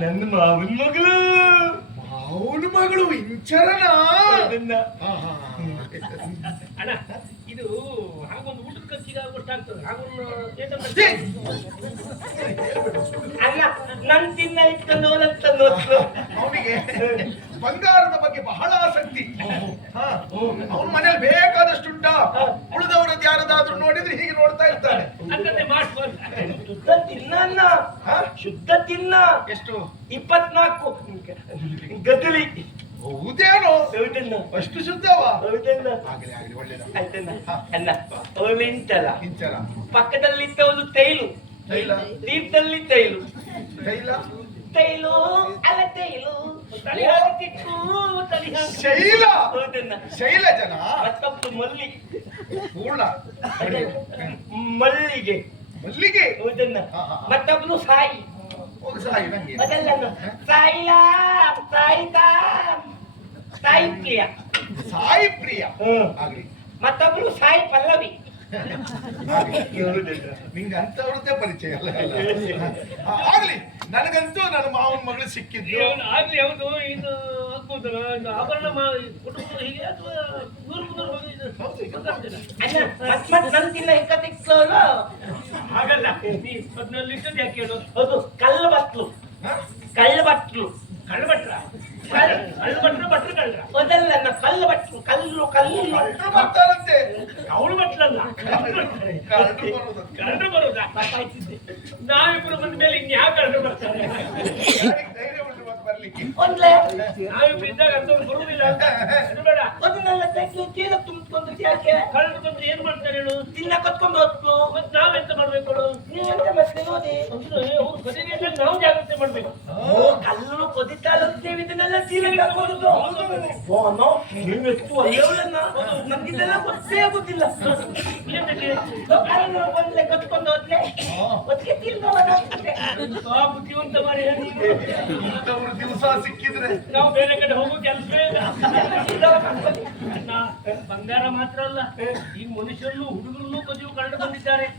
ನನ್ನ ಮಾವನ ಮಗಳು ಅವನ ಮಗಳು ಇಂಚರನ? ಹೌದಣ್ಣ ಅಣ್ಣ, ಇದು ಹಾಗೊಂದು ಊಟದ ಖರ್ಚಿಗೆ ಆಗುವಷ್ಟಾಗ್ತದೆ. ಹಾಗೊಂದು ಛೇ! ಅಲ್ಲ ನನ್ ತಿನ್ನ ಇಟ್ಕೊಂಡು ಹೋಲಂತ ನೋಡ್ಲು ಅವನಿಗೆ ಬಂಗಾರದ ಬಗ್ಗೆ ಬಹಳ ಆಸಕ್ತಿ. ಅವನ ಮನೇಲಿ ಬೇಕಾದಷ್ಟುಂಟ. ಉಳಿದವರದ್ದು ಯಾರದಾದ್ರೂ ನೋಡಿದ್ರೆ ಹೀಗೆ ನೋಡ್ತಾ ಇರ್ತಾನೆ. ಅಂಗತೆ ಮಾಡ್ಬೋದು. ಶುದ್ಧ ತಿನ್ನ ಅಣ್ಣ. ಶುದ್ಧ ತಿನ್ನ. ಎಷ್ಟು? 24 ಗದಲಿ. ಹೌದೇನೋ? ಹೌದಣ್ಣ ಅಷ್ಟು ಶುದ್ಧವಾ? ಹೌದಣ್ಣ ಆಗ್ಲಿ ಆಗ್ಲಿ, ಒಳ್ಳೇದ. ಆಯ್ತಣ್ಣ ಅಣ್ಣ ಅವಳು ಇಂತಲ್ಲ ಇಂಚರ. ಪಕ್ಕದಲ್ಲಿದ್ದವಳು ತೈಲು ತೈಲ? ತೀರ್ಥದಲ್ಲಿ ತೈಲು ತೈಲ? ತೈಲು ಅಲ್ಲ ತೈಲು ತಲೆ ಹಾಕಿತ್ತು, ತಲೆ ಹಾಕಿ. ಶೈಲ? ಹೌದಣ್ಣ ಶೈಲಜನ? ಮತ್ತೊಬ್ಬಳು ಮಲ್ಲಿ ಪೂರ್ಣ? ಮಲ್ಲಿಗೆ ಮಲ್ಲಿಗೆ? ಹೌದಣ್ಣ ಮತ್ತೊಬ್ಬಳು ಸಾಯಿ ಹೋಗಿ ಸಾಯಿ ನಂಗೆ. ಅದಲ್ಲ ಸಾಯಿಲಾ ಸಾಯಿತಾ ಸಾಯಿ ಪ್ರಿಯ ಸಾಯಿ ಪ್ರಿಯ. ಆಗ್ಲಿ ಮತ್ತೊಬ್ರು ಸಾಯಿ ಪಲ್ಲವಿ ನಿಂಗೆ ಅಂತವ್ರದ್ದೇ ಪರಿಚಯ ಅಲ್ಲ. ಆಗ್ಲಿ, ನನಗಂತೂ ನನ್ನ ಮಾವನ ಮಗಳು ಸಿಕ್ಕಿದ್ಲು. ಇವನು ಆಗ್ಲಿ ಹೌದು. ಇದು ಆಗ್ಬೋದಲ್ಲ, ಇದು ಆಭರಣ ಕುಟುಂಬ ಹೀಗೆ ಅಥವಾ ನೂರು ಹೋಗಿ ಇದು ಗೊತ್ತಾಗ್ತಿಲ್ಲ. ನನ್ ತಿನ್ನ ಇಕ್ಕ ತಿಕ್ಸೋಲ್ಲ ಹಾಗಲ್ಲ, ನೀ ಅದ್ನಲ್ಲಿ ಇಟ್ಟದ್ದು ಯಾಕೆ ಹೇಳು? ಹೌದು ಕಲ್ಲು ಬಟ್ಲು ಕಲ್ಲು ಬಟ್ಲು ಕಳ್ಳ ಭಟ್ರ? ಕಳ್ಳ ಭಟ್ರ ಭಟ್ರು ಕಳ್ಳ? ಮೊದಲ ಕಲ್ಲು ಬಟ್ಲು ಕಲ್ಲು ಕಲ್ಲು ಭಟ್ರು ಬರ್ತಾರಂತೆ. ಅವಳು ಭಟ್ರಲ್ಲ, ಕಳ್ಳರು ಬರೋದು. ಕಳ್ಳ ಬರೋದಾ? ಗೊತ್ತಾಯ್ತಿದ್ದೆ ನಾವಿಬ್ರು ಬಂದ ಮೇಲೆ ಇನ್ಯಾವ ಕಳ್ಳ ಬರ್ತಾರೆ? ಯಾರಿಗೆ ಧೈರ್ಯ ಉಂಟು ಮತ್ತೆ ಬರ್ಲಿಕ್ಕೆ? ಒಂದ್ಲೆ ನಾವಿಬ್ರು ಇದ್ದಾಗ ಅಂತವ್ರು ಬರುವುದಿಲ್ಲ ಅಂತ ಅದು ಬೇಡ. ಒಂದನ್ನೆಲ್ಲ ತೆಗ್ದು ಚೀಲ ತುಂಬಿಕೊಂಡು ಯಾಕೆ ಕಳ್ಳ ಬಂದು ಏನ್ ಮಾಡ್ತಾರೆ ಹೇಳು? ತಿನ್ನ ಕತ್ಕೊಂಡು ಹೋಗ್ತು ಮತ್ ನಾವೆಂತ ಮಾಡ್ಬೇಕು? ನೀವೆಂತ ಮತ್ತೆ ನೋಡಿ ಅವ್ರು ಬದಿಗೆ ನಾವು ಜಾಗ್ರತೆ ಮಾಡ್ಬೇಕು. ಕಲ್ಲು ಕೊದಿತಾಲಂತೇವೆ ಇದನ್ನೆಲ್ಲ ಚೀಲ ಹಾಕೋದು ನೀವೆಷ್ಟು ಒಳ್ಳೆಯವಳನ್ನ ನಮ್ಗಿದೆಲ್ಲ ಗೊತ್ತೇ ಆಗುದಿಲ್ಲ ಒಂದ್ಲೆ ಕತ್ಕೊಂಡು ಹೋದ್ಲೆ ಒಟ್ಟಿಗೆ ತಿಂದವನಾಗ್ತದೆ ಆ ಬುದ್ಧಿವಂತ ಮಾಡಿ ಹೇಳಿ. ಇಂಥವ್ರು ದಿವಸ ಸಿಕ್ಕಿದ್ರೆ ನಾವು ಬೇರೆ ಕಡೆ ಹೋಗೋ ಕೆಲಸವೇ ಇಲ್ಲ. ಅಣ್ಣ, ಬಂಗಾರ ಮಾತ್ರ ಅಲ್ಲ, ಈ ಮನುಷ್ಯರನ್ನು ಹುಡುಗರನ್ನು ಕೊದಿಯು ಕಂಡು ಬಂದಿದ್ದಾರೆ.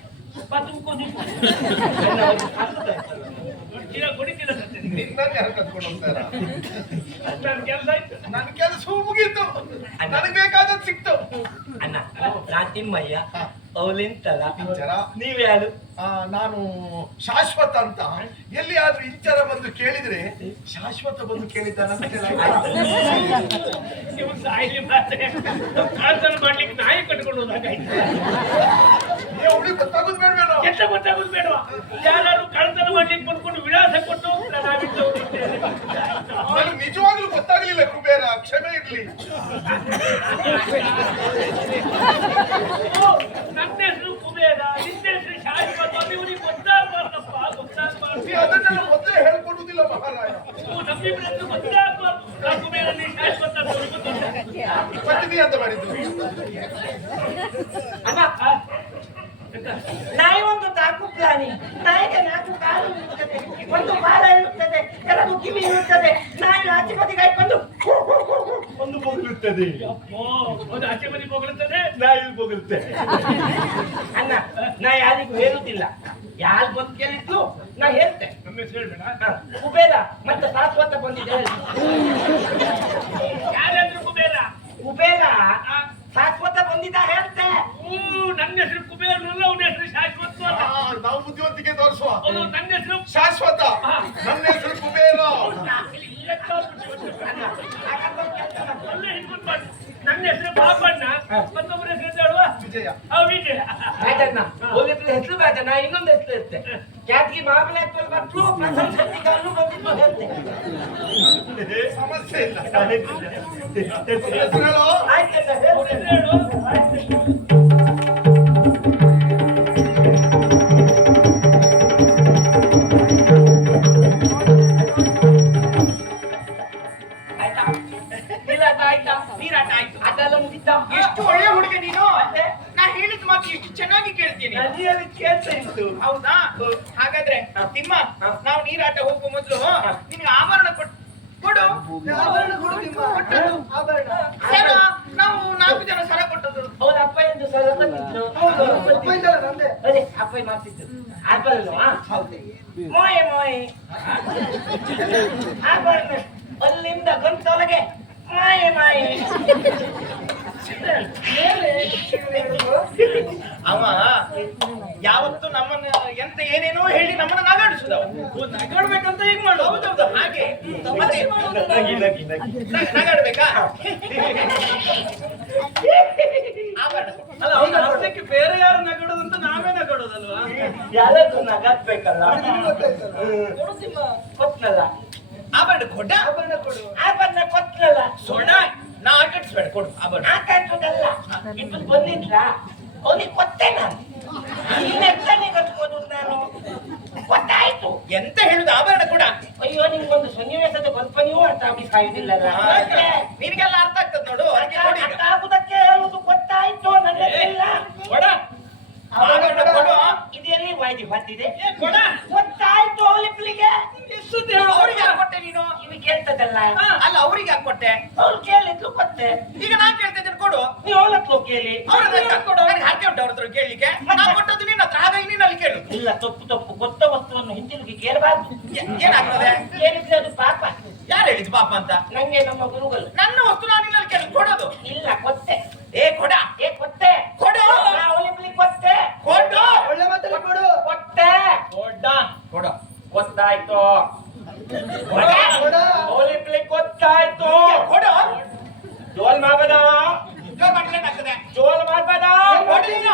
ಕೊಡಿತೀರ ನಿನ್ನನ್ನು ಯಾರು ಕತ್ಕೊಂಡು ಹೋಗ್ತಾರ? ನನ್ನ ಕೆಲಸ ಆಯ್ತು. ನನ್ನ ಕೆಲಸ ಮುಗೀತು, ನನಗೆ ಬೇಕಾದದ್ದು ಸಿಕ್ತು. ಅಣ್ಣ ನಾ ತಿಮ್ಮಯ್ಯ ಅವಳಿಂತಲ್ಲ ಇಂಚರ? ನೀವ್ಯಾರು? ನಾನು ಶಾಶ್ವತ ಅಂತ. ಎಲ್ಲಿಯಾದ್ರೂ ಇಂಚರ ಬಂದು ಕೇಳಿದ್ರೆ ಶಾಶ್ವತ ಬಂದು ಕೇಳಿದ್ದಾನಂತ ನೀವು ಸಾಯಿಲಿ ಮಾತ್ರ ಕಳ್ತನ ಮಾಡ್ಲಿಕ್ಕೆ ನಾಯಿ ಕಟ್ಕೊಂಡು ಹೋದಾಗಾಯ್ತು. ಅವಳಿಗೆ ಗೊತ್ತಾಗೋದು ಬೇಡವೇನೋ? ಎಷ್ಟ ಗೊತ್ತಾಗೋದು ಬೇಡವಾ? ಯಾರು ಕಳ್ತನ ಮಾಡ್ಲಿಕ್ಕೆ ಬಂದ್ಕೊಂಡು ವಿಳಾಸ ಕೊಟ್ಟು ನಾವಿದ್ದು ಹೋಗುತ್ತೇವೆ. ನನಗೆ ನಿಜವಾಗ್ಲೂ ಗೊತ್ತಾಗ್ಲಿಲ್ಲ ಕುಬೇರ, ಕ್ಷಮೆ ಇರ್ಲಿ. ಓ, ನನ್ನ ಹೆಸರು ಕುಬೇರ, ನಿನ್ನ ಹೆಸರು ಶಾಶ್ವತ. ಇವನಿಗೆ ಗೊತ್ತಾಗ್ಬಾರ್ದಪ್ಪ, ಗೊತ್ತಾಗ್ಬಾರ್ದು. ನೀ ಅದನ್ನೆಲ್ಲ ಮೊದಲೇ ಹೇಳ್ಕೊಡುದಿಲ್ಲ ಮಹಾರಾಯ. ನಮ್ಮಿಬ್ಬರ ಹೆಸರು ಗೊತ್ತಾಗ್ಬಾರ್ದು. ಆ ಕುಬೇರ ನೀ ಶಾಶ್ವತ ಅಂತ ಅವ್ನಿಗೆ ಗೊತ್ತಿಲ್ಲ. ಮತ್ತೆ ನೀ ಅಂತ ಮಾಡಿದ್ದು. ಅಣ್ಣ, ನಾಯಿ ಒಂದು ತಾಕು ಪ್ರಾಣಿ. ನಾಯಿಗೆ 4 ಕಾಲು ಇರುತ್ತದೆ, ಒಂದು ಬಾಲ ಇರುತ್ತದೆ, 2 ಕಿವಿ ಇರುತ್ತದೆ. ನಾಯಿ ಆಚೆ ಬದಿಗೆ ಹಾಕೊಂಡು ಒಂದು ಬೊಗಳುತ್ತದೆ, ಅಪ್ಪೋ, ಒಂದು ಆಚೆ ಮನೆ ಹೋಗುತ್ತದೆ, ನಾಯಿ ಬೊಗಳುತ್ತೆ. ಅಣ್ಣ, ನಾ ಯಾರಿಗೂ ಹೇಳುದಿಲ್ಲ. ಯಾರು ಬಂದು ಕೇಳಿದ್ರು ನಾ ಹೇಳ್ತೆ. ನಮ್ಮ ಹೆಸರು ಹೇಳ್ಬೇಡ. ಕುಬೇರ ಮತ್ತೆ ಶಾಶ್ವತ ಬಂದಿದೆ. ಯಾರಾದ್ರೂ ಕುಬೇರ? ಕುಬೇರ ಶಾಶ್ವತ ಬಂದಿದ್ದ ಹೇಳ್ತೆ. ನನ್ನ ಹೆಸರು ಕುಬೇರನಲ್ಲ, ಅವನ ಹೆಸರು ಶಾಶ್ವತ. ನಾವು ಬುದ್ಧಿವಂತಿಕೆ ತೋರಿಸುವ. ನನ್ನ ಹೆಸರು ಶಾಶ್ವತ, ನನ್ನ ಹೆಸರು ಕುಬೇರ. ಅಲ್ಲೇ ಹಿಡ್ಕೊಂಡು ಬಾ. ನನ್ನ ಹೆಸರು ಬಾಬಣ್ಣ, ಮತ್ತೊಬ್ಬರ ಹೆಸರು ಹೇಳುವ ವಿಜಯ. ವಿಜಯ. ರಾಜಣ್ಣ, ಒಬ್ಬರ ಹೆಸರು ರಾಜಣ್ಣ, ಇನ್ನೊಂದು ಹೆಸರು ಇರುತ್ತೆ. ಕ್ಯಾಟ್ಗಿ ಮಾಮೂಲಿ ಆಗ್ತದೆ ಮಕ್ಕಳು ಪ್ರಥಮ ಶಕ್ತಿಗಾರನು ಬಂದಿದ್ದು ಹೇಳ್ತೆ. ಸಮಸ್ಯೆ ಇಲ್ಲ. ಆಯ್ತಣ್ಣ, ಅವ್ರ ಹೇಳ್ತೆ. ಹೆಸರು ಹೇಳು. ಆಯ್ತಾ? ನೀರಾಟ ಆಯ್ತಾ? ನೀರಾಟ ಆಯ್ತು. ಅದೆಲ್ಲ ಮುಗಿತ. ಎಷ್ಟು ಒಳ್ಳೆ ಹುಡುಗ ನೀನು. ಮತ್ತೆ? ನಾ ಹೇಳಿದ ಮಾತು ಎಷ್ಟು ಚೆನ್ನಾಗಿ ಕೇಳ್ತೀನಿ. ನದಿಯಲ್ಲಿ ಕೇಳ್ತಾ ಇತ್ತು. ಹೌದಾ? ಹಾಗಾದ್ರೆ ತಿಮ್ಮ, ನಾವು ನೀರಾಟ ಹೋಗುವ ಮೊದಲು ನಿನ್ಗೆ ಆಭರಣ ಕೊಡು. ಆಭರಣ ಕೊಡು ನಿಮ್ಮ. ಆಭರಣ. ಸರ, ನಾವು 4 ಜನ ಸರ ಕೊಟ್ಟದ್ದು. ಅವ್ರ ಅಪ್ಪ ಎಂದು ಸಲ ಬಂದಿದ್ರು. ಹೌದು, ಅಪ್ಪ ಇದ್ದಲ್ಲ ನಂದೆ. ಅದೇ ಅಪ್ಪ ಮಾಡ್ತಿದ್ರು. ಆಪಲ್ವಾ? ಮೋಯೆ ಮೋಯೆ ಆಪಲ್ ಅಲ್ಲಿಂದ ಗಂಟೊಳಗೆ ಮಾಯೆ ಮಾಯೆ. ಅವ ಯಾವತ್ತು ನಮ್ಮನ್ನ ಎಂತ ಏನೇನೋ ಹೇಳಿ ನಮ್ಮನ್ನ ನಗಾಡಿಸುದವ. ನಗಾಡ್ಬೇಕಂತ ಈಗ ಮಾಡು. ಹೌದೌದು, ಹಾಗೆ ಮತ್ತೆ ನಗಾಡ್ಬೇಕಾ? ಆಭರಣ ಅಲ್ಲ, ಅವ್ನ ಅರ್ಥಕ್ಕೆ ಬೇರೆ ಯಾರು ನಗಾಡೋದಂತ ನಾವೇ ನಗಾಡೋದಲ್ವಾ? ಯಾರಾದ್ರೂ ನಗಾಡ್ಬೇಕಲ್ಲ. ಕೊಡು ಕೊಟ್ನಲ್ಲ ಆಭರಣ. ಕೊಡ ಆಭರಣ ಕೊಡು. ಆಭರಣ ಕೊಟ್ನಲ್ಲ. ಸೊಣ ನಾ ಆಟಾಡ್ಸ್ಬೇಡ, ಕೊಡು ಆಭರಣ. ಆಟಾಡ್ಸೋದಲ್ಲ, ಇಬ್ಬರು ಬಂದಿದ್ರ ಅವನಿಗೆ ಕೊಟ್ಟೆ ನಾನು. ಇನ್ನೆಂತಾನೆ ಕಟ್ಕೋದು ನಾನು. ಗೊತ್ತಾಯ್ತು. ಎಂತ ಹೇಳುದು? ಆಭರಣ ಕೂಡ. ಅಯ್ಯೋ, ನಿಮ್ಗೊಂದು ಸನ್ನಿವೇಶದ ಕಲ್ಪನೆಯೂ ಅರ್ಥ ಆಗಿ ಸಾಯುದಿಲ್ಲಲ್ಲ. ನಿನಗೆಲ್ಲ ಅರ್ಥ ಆಗ್ತದೆ ನೋಡು. ಹಾಗೆ ನೋಡಿ ಈಗ. ಅರ್ಥ ಆಗುದಕ್ಕೆ ಹೇಳುದು. ಗೊತ್ತಾಯ್ತು ನನಗೆಲ್ಲ. ಕೊಡ ಆಭರಣ ಕೊಡು. ಇದು ಎಲ್ಲಿ ವಾಯ್ದಿ ಬರ್ತಿದೆ. ಕೊಡ. ಗೊತ್ತಾಯ್ತು ಅವಳಿಗೆ. ಸುದ್ದಿ ಹೇಳು. ಅವ್ರಿಗೆ ಯಾಕೆ ಕೊಟ್ಟೆ ನೀನು? ಇವು ಕೇಳ್ತದಲ್ಲ. ಅಲ್ಲ, ಅವ್ರಿಗೆ ಯಾಕೆ ಕೊಟ್ಟೆ? ಅವ್ರು ಕೇಳಿದ್ಲು ಕೊಟ್ಟೆ. ಈಗ ನಾನ್ ಕೇಳ್ತಾ ಇದ್ದೇನೆ, ಕೊಡು. ನೀವು ಅವಳತ್ಲು ಕೇಳಿ. ಅವ್ರ ನನಗೆ ಹರಕೆ ಉಂಟು ಅವ್ರ ಹತ್ರ ಕೇಳಲಿಕ್ಕೆ. ನಾ ಕೊಟ್ಟದ್ದು ನಿನ್ನ ಹತ್ರ, ಹಾಗಾಗಿ ನೀನು ಅಲ್ಲಿ ಕೇಳು. ಇಲ್ಲ, ತಪ್ಪು ತಪ್ಪು. ಕೊಟ್ಟ ವಸ್ತುವನ್ನು ಹಿಂತಿರುಗಿ ಕೇಳಬಾರ್ದು. ಏನಾಗ್ತದೆ? ಕೇಳಿದ್ರೆ ಅದು ಪಾಪ. ಯಾರು ಹೇಳಿದ್ದು ಪಾಪ ಅಂತ? ನಂಗೆ ನಮ್ಮ ಗುರುಗಳು. ನನ್ನ ವಸ್ತು ನಾನು ನಿನ್ನಲ್ಲಿ ಕೇಳಿ ಕೊಡೋದು. ಇಲ್ಲ, ಕೊಟ್ಟೆ. ಕೊಡ. ಕೊಟ್ಟೆ. ಕೊಡು. ಅವಳಿಗೆ ಕೊಟ್ಟೆ. ಕೊಡು. ಒಳ್ಳೆ ಮಾತಲ್ಲಿ ಕೊಡು. ಕೊಟ್ಟೆ. ಕೊಡು. ಗೊತ್ತಾಯ್ತು. ಕೊಡ. ಅವಳಿಗೆ ಗೊತ್ತಾಯ್ತು. ಕೊಡು. ಜೋಲ್ ಮಾಡಬೇಡ. ಜೋರ್ ಮಾಡಿದ್ರೆ ಏನಾಗ್ತದೆ? ಜೋಲ್ ಮಾಡಬೇಡ. ಕೊಡಿಲ್ಲ.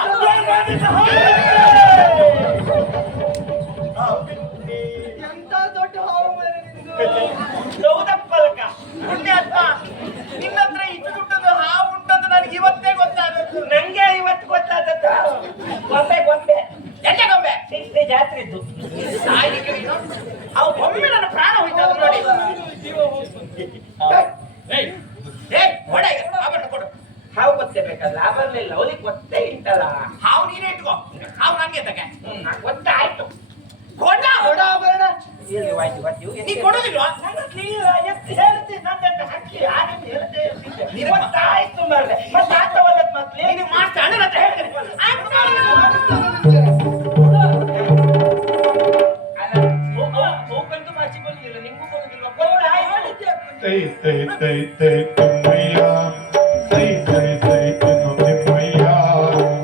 ಎಂತ ದೊಡ್ಡ ಹಾವು ಮರೆ ನಿಂದು. ಹೌದಪ್ಪಲಕ. ಪುಣ್ಯಾತ್ಮ, ನಿನ್ನ ಹತ್ರ ಇಷ್ಟು ದುಡ್ಡದು ಹಾವು ಉಂಟಂತ ನನಗೆ ಇವತ್ತೇ ಗೊತ್ತಾದದ್ದು. ನಂಗೆ ಇವತ್ತು ಗೊತ್ತಾದದ್ದು. ಗೊಂಬೆ ಗೊಂಬೆ ಎಣ್ಣೆ ಗೊಂಬೆ. ಸಿಕ್ತೆ ಜಾತ್ರೆ ಇದ್ದು. ಸಾಯ್ಲಿಕ್ಕೆ ನೀನು. ಅವು ಒಮ್ಮೆ ನನ್ನ ಪ್ರಾಣ ಹೋಯ್ತು ನೋಡಿ. ಕೊಡ, ಆಭರಣ ಕೊಡು. ಹಾವು ಗೊತ್ತೇಬೇಕಲ್ಲ. ಬರ್ಲಿಲ್ಲ, ಅವಳಿಗೆ ಗೊತ್ತೇ ಇತ್ತಲ್ಲ. ಹಾವು ನೀನೇ ಇಟ್ಕೋ. ಹಾವು ನನಗೆ ತಗೆ. ಗೊತ್ತಾಯ್ತು. ಕೊಡ. ಕೊಡ ಆಭರಣ. ಇಲ್ಲಿ ವಾಯ್ತು ಬರ್ತೀವಿ. ನೀ ಕೊಡುದಿಲ್ವಾ? ಎಷ್ಟು ಹೇಳ್ತೀನಿ ನನ್ನ ಹಕ್ಕಿ. ಹಾಗೆ ಹೇಳ್ತೇ ಇರ್ತಿದ್ದೆ. ಗೊತ್ತಾಯ್ತು ಮಾರ್ರೆ. ಮತ್ತೆ ಆಗ್ತಾವಲ್ಲ ಮಕ್ಳು. ನೀನು ಮಾಡ್ತಾ ಅಣ್ಣನ ಹತ್ರ ಹೇಳ್ತೀನಿ. ಹೋಗಂತೂ ಮಾಚಿ ಬರುದಿಲ್ಲ, ನಿಂಗೂ ಬರುದಿಲ್ಲ. ಗೊತ್ತಾಯ್ತು. Say, say, say, say, Timaya. Say, say, say, Timaya.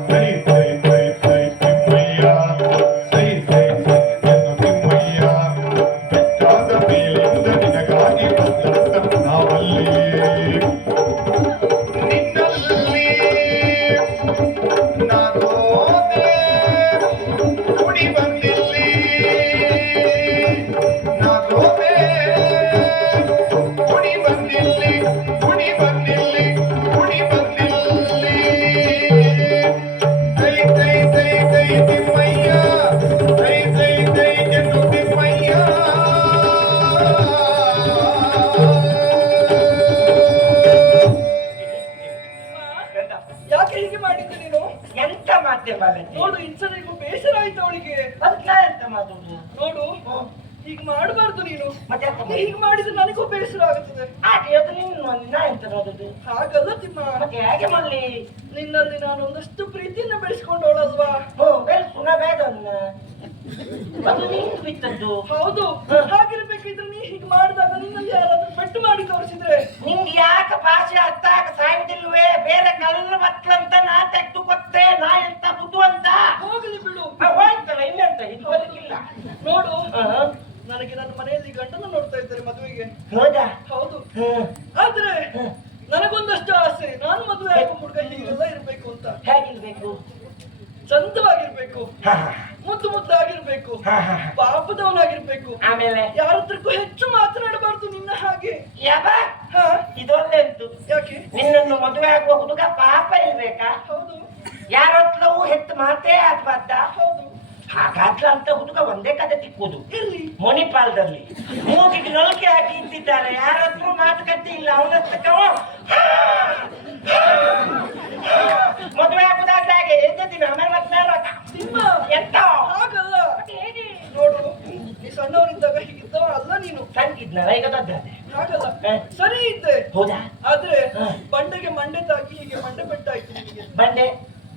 Say, say, say, say, Timaya. Say, say, say, Timaya. ಬೆಟ್ಟಾದ ಮೇಲಿಂದ ನಿನಗಾಗಿ ಬಂದಂತ ನಾವಲ್ಲಿ ನಿನ್ನಲ್ಲಿ ನಾನೋದೆ ಕುಡಿ ಬಂದಿಲ್ಲಿ ನಾನೋದೆ ಮತ್ತೆ ಬಾಲತಿ ನೋಡು ಇನ್ಸರಿಗೂ ಬೇಸರ ಆಯ್ತು ಅವಳಿಗೆ. ಅದಕ್ಕೆ ನಾ ಎಂತ ಮಾಡುದು? ನೋಡು ಹೀಗ್ ಮಾಡಬಾರ್ದು ನೀನು. ಮತ್ತೆ ಎಂತ ಮಾಡುದು? ಹೀಗ್ ಮಾಡಿದ್ರೆ ನನಗೂ ಬೇಸರ ಆಗುತ್ತದೆ. ಹಾಗೆ ಅದು ನೀನು ನಾ ಎಂತ ಮಾಡೋದು? ಹಾಗಲ್ಲ ತಿಮ್ಮ, ಮತ್ತೆ ಹೇಗೆ ಮಾಡ್ಲಿ? ನಿನ್ನಲ್ಲಿ ನಾನು ಒಂದಷ್ಟು ಪ್ರೀತಿಯನ್ನ ಬೆಳೆಸ್ಕೊಂಡವಳಲ್ವಾ? ಬೆಳೆಸು ನಾ ಬೇಡ ಅನ್ನ. ಅದು ನೀನು ಬಿಟ್ಟದ್ದು. ಹೌದು, ಹಾಗಿರ್ಬೇಕಿದ್ರೆ ನೀ ಹೀಗ್ ಮಾಡಿದಾಗ ನಿನ್ನಲ್ಲಿ ಯಾರಾದ್ರೂ ಪೆಟ್ಟು ಮಾಡಿ ತೋರಿಸಿದ್ರೆ ನಿಂಗೆ ಯಾಕೆ ಭಾಷೆ ಅರ್ಥ ಆಗ ಸಾಯುವುದಿಲ್ವೇ? ಬೇರೆ ಕಲ್ಲು ಮಕ್ಕಳಂತ ನಾ ತೆಗೆದು ಕೊತ್ತೆ, ನಾ ಎಂತ ಬುದ್ಧಿವಂತ? ಹೋಗಲಿ ಬಿಡು. ಹೋಯ್ತಲ್ಲ ಇನ್ನೆಂತ ಇದು ಬದುಕಿಲ್ಲ. ನೋಡು ನನಗೆ ನನ್ನ ಮನೆಯಲ್ಲಿ ಗಂಡನ ನೋಡ್ತಾ ಇದ್ದಾರೆ ಮದುವೆಗೆ. ಹೌದಾ? ಹೌದು, ಆದ್ರೆ ನನಗೊಂದಷ್ಟು ಆಸೆ, ನಾನು ಮದುವೆ ಆಗೋ ಹುಡುಗ ಹೀಗೆಲ್ಲ ಇರ್ಬೇಕು ಅಂತ. ಹೇಗಿರ್ಬೇಕು? ಚಂದವಾಗಿರ್ಬೇಕು, ಹಾ, ಹಾ, ಮುದ್ದು ಮುದ್ದಾಗಿರ್ಬೇಕು, ಹಾ, ಹಾ, ಹಾ. ಪಾಪದವನಾಗಿರ್ಬೇಕು, ಆಮೇಲೆ ಯಾರ ಹತ್ರಕ್ಕೂ ಹೆಚ್ಚು ಮಾತನಾಡಬಾರ್ದು ನಿನ್ನ ಹಾಗೆ. ಯಾಬ ಹಾ, ಇದೊಂದೇ ಉಂಟು. ಯಾಕೆ? ನಿನ್ನನ್ನು ಮದುವೆ ಆಗುವ ಹುಡುಗ ಪಾಪ ಇರ್ಬೇಕಾ? ಹೌದು ಯಾರ ಹತ್ರವೂ ಹೆತ್ತು ಮಾತೇ ಆಗ್ಬಾರ್ದ? ಹೌದು. ಹಾಗಾದ್ರೆ ಅಂತ ಹುಡುಗ ಒಂದೇ ಕತೆ ತಿಕ್ಕುದು. ಎಲ್ಲಿ? ಮಣಿಪಾಲದಲ್ಲಿ ಮೂಗಿಗೆ ನೊಳಕೆ ಹಾಕಿ ಇಟ್ಟಿದ್ದಾರೆ. ಯಾರ ಹತ್ರ ಮಾತುಕತೆ ಇಲ್ಲ. ಅವನಷ್ಟಕ್ಕವ ಮದುವೆ ಆಗುದಾದ್ರೆ ಹಾಗೆ ದಿನ ಆಮೇಲೆ ಮತ್ತೆ ತಿಮ್ಮ, ಎಂತ ಹಾಗಲ್ಲ. ನೋಡು, ನೀ ಸಣ್ಣವನಿದ್ದಾಗ ಹೀಗಿದ್ದವ ಅಲ್ಲ ನೀನು. ಸಣ್ಣಿದ್ನಲ್ಲ, ಈಗ ದೊಡ್ಡಾದೆ. ಹಾಗಲ್ಲ, ಹ. ಸರಿ ಇದ್ದೆ. ಹೌದಾ? ಆದ್ರೆ ಹ. ಬಂಡೆಗೆ ಮಂಡೆ ತಾಗಿ ಹೀಗೆ ಮಂಡೆ ಪೆಟ್ಟಾಯ್ತು ನಿನಗೆ. ಬಂಡೆ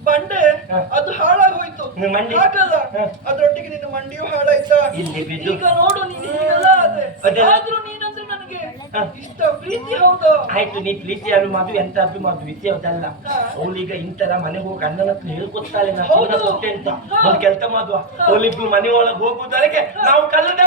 ಬಂಡೆ ಹ. ಅದು ಹಾಳಾಗೋಯ್ತು. ನಿನ್ನ ಮಂಡಿ? ಹಾಗಲ್ಲ, ಹ. ಅದ್ರೊಟ್ಟಿಗೆ ನಿನ್ನ ಮಂಡಿಯೂ ಹಾಳಾಯ್ತಾ? ಇಲ್ಲಿ ಬಿದ್ದು. ಈಗ ನೋಡು ನೀನು ಹೀಗೆಲ್ಲ ಆದೆ. ಅದೆಲ್ಲ- ಆದ್ರೂ ನೀನಂದ್ರೆ ನನಗೆ ಹ. ಇಷ್ಟ, ಪ್ರೀತಿ. ಹೌದು. ಆಯ್ತು, ನೀ ಪ್ರೀತಿಯನ್ನು ಮದು ಎಂತಾದ್ರು ಮದು ವಿಷಯವದಲ್ಲ. ಹಾ. ಅವಳೀಗ ಇಂತರ ಮನೆಗೆ ಹೋಗಿ ಅಣ್ಣನ ಹತ್ರ ಹೇಳ್ಕೊಡ್ತಾಳೆ ನಾ ಹೌದು. ಕೊಟ್ಟೆ ಅಂತ. ಹಾ. ಒಂದು ಕೆಲಸ ಮಾಡುವ, ಅವಳಿಬ್ರು ಮನೆ ಒಳಗೆ ಹೋಗುವುದಕ್ಕೆ ನಾವು ಕಲ್ಲದ